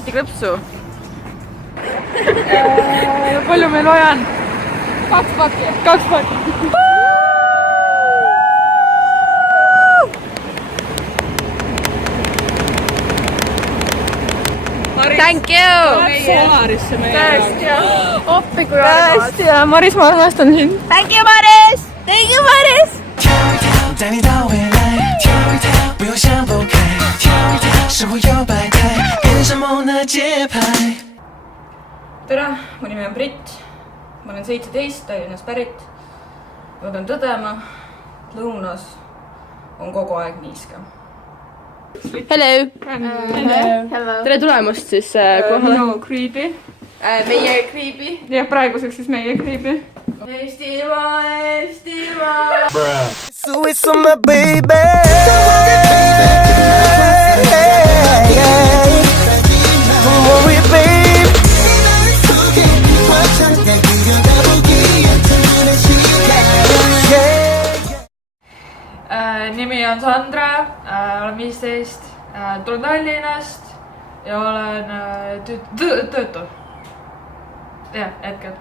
salaatikrõpsu. Palju meil vaja on? 2 pakki. 2 pakki. Thank you! Solarisse meie Tõesti jah. Oppi kui arvas. Tõesti jah. Maris, ma arvastan sind. Thank you, Maris! Thank you, Maris! Tere, mu nimi on Brit. Ma olen 17, Tallinnast pärit. Ma pean tõdema, lõunas on kogu aeg niiske. Hello! Hello! Tere tulemast siis kohale. Minu kriibi. Meie kriibi. Ja praeguseks siis meie kriibi. Eestimaa, Eestimaa! So it's on my baby. Don't worry, babe. Nimi on Sandra, olen 15, tulen Tallinnast ja olen töötu. Jah, hetkel.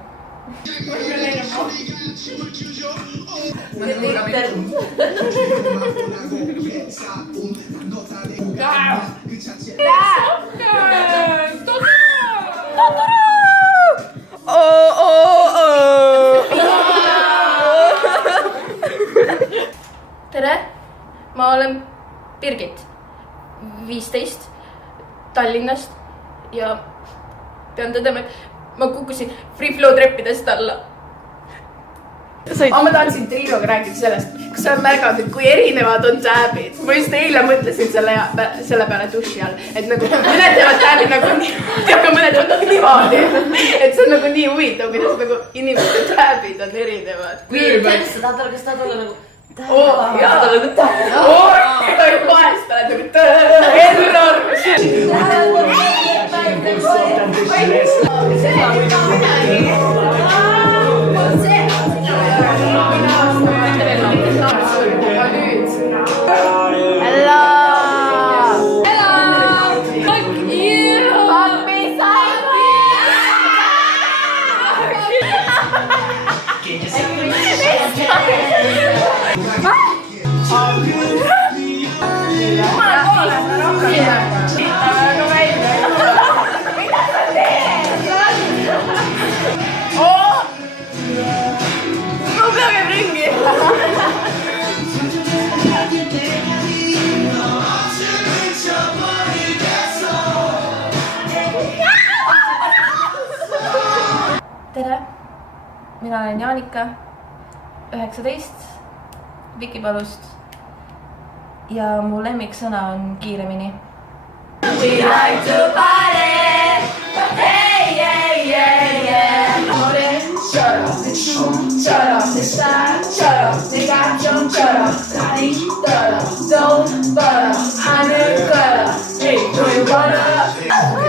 Tere, ma olen Birgit, 15, Tallinnast ja pean tõdema, et ma kukkusin free flow treppidest alla. Aga ma tahtsin Triinuga rääkida sellest, kas sa oled märganud, et kui erinevad on tääbid. Ma just eile mõtlesin selle peale duši all, et nagu mõned teevad tääbid nagu nii, aga mõned on nagu niimoodi. Et see on nagu nii huvitav, kuidas nagu inimeste tääbid on erinevad. Kui tekst, kas tahad olla nagu Jaa, ta on nagu kohest oled nagu error. Tere, mina olen Jaanika, 19, Vikipalust ja mu lemmiksõna on kiiremini. We like to party, hey, yeah, yeah, yeah. Shut up the truth, shut up the style, shut up the gotcha, shut up the butter, don't butter, I'm a butter, hey, do you butter?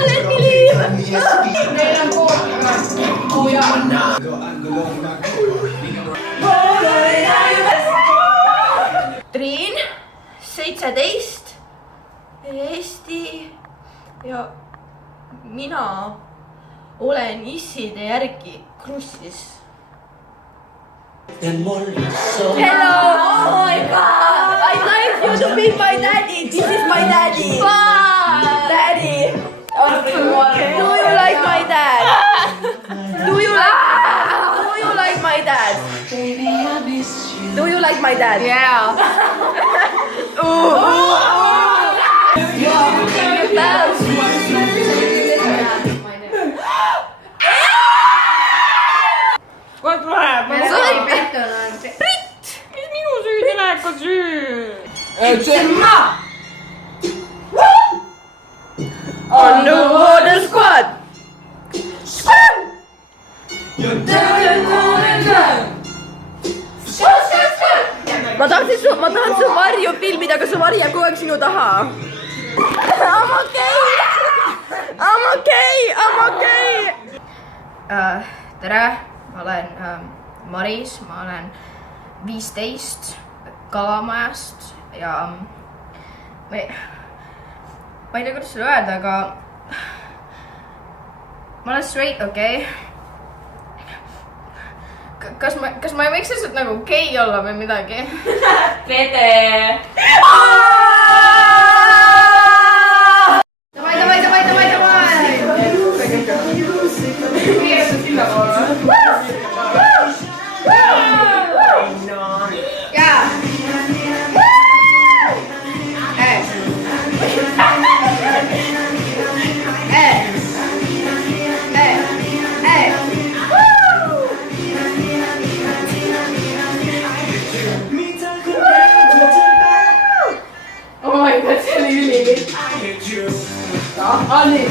Let me leave. Meil on kooliga, kui anna. Triin, 17, Eesti ja mina olen isside järgi krussis. Hello! Oh my god! I'd like you to meet my daddy! This is my daddy! Daddy! Do you like my dad? Do you like my dad? Do you like my dad? Yeah. Kohe tuleb! Brit! Mis minu süüdi näekad süü? See on ma! Underwater squad! Ma tahan su varju filmida, aga su vari jääb kogu aeg sinu taha. I'm okay. Tere, ma olen Maris, ma olen 15 Kalamajast ja ma ei tea, kuidas sulle öelda, aga ma olen straight, okei? Kas ma ei võiks lihtsalt nagu gei olla või midagi? Pede. Oh my god, see oli ülilik. Anni.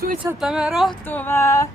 suitsetame rohtu või?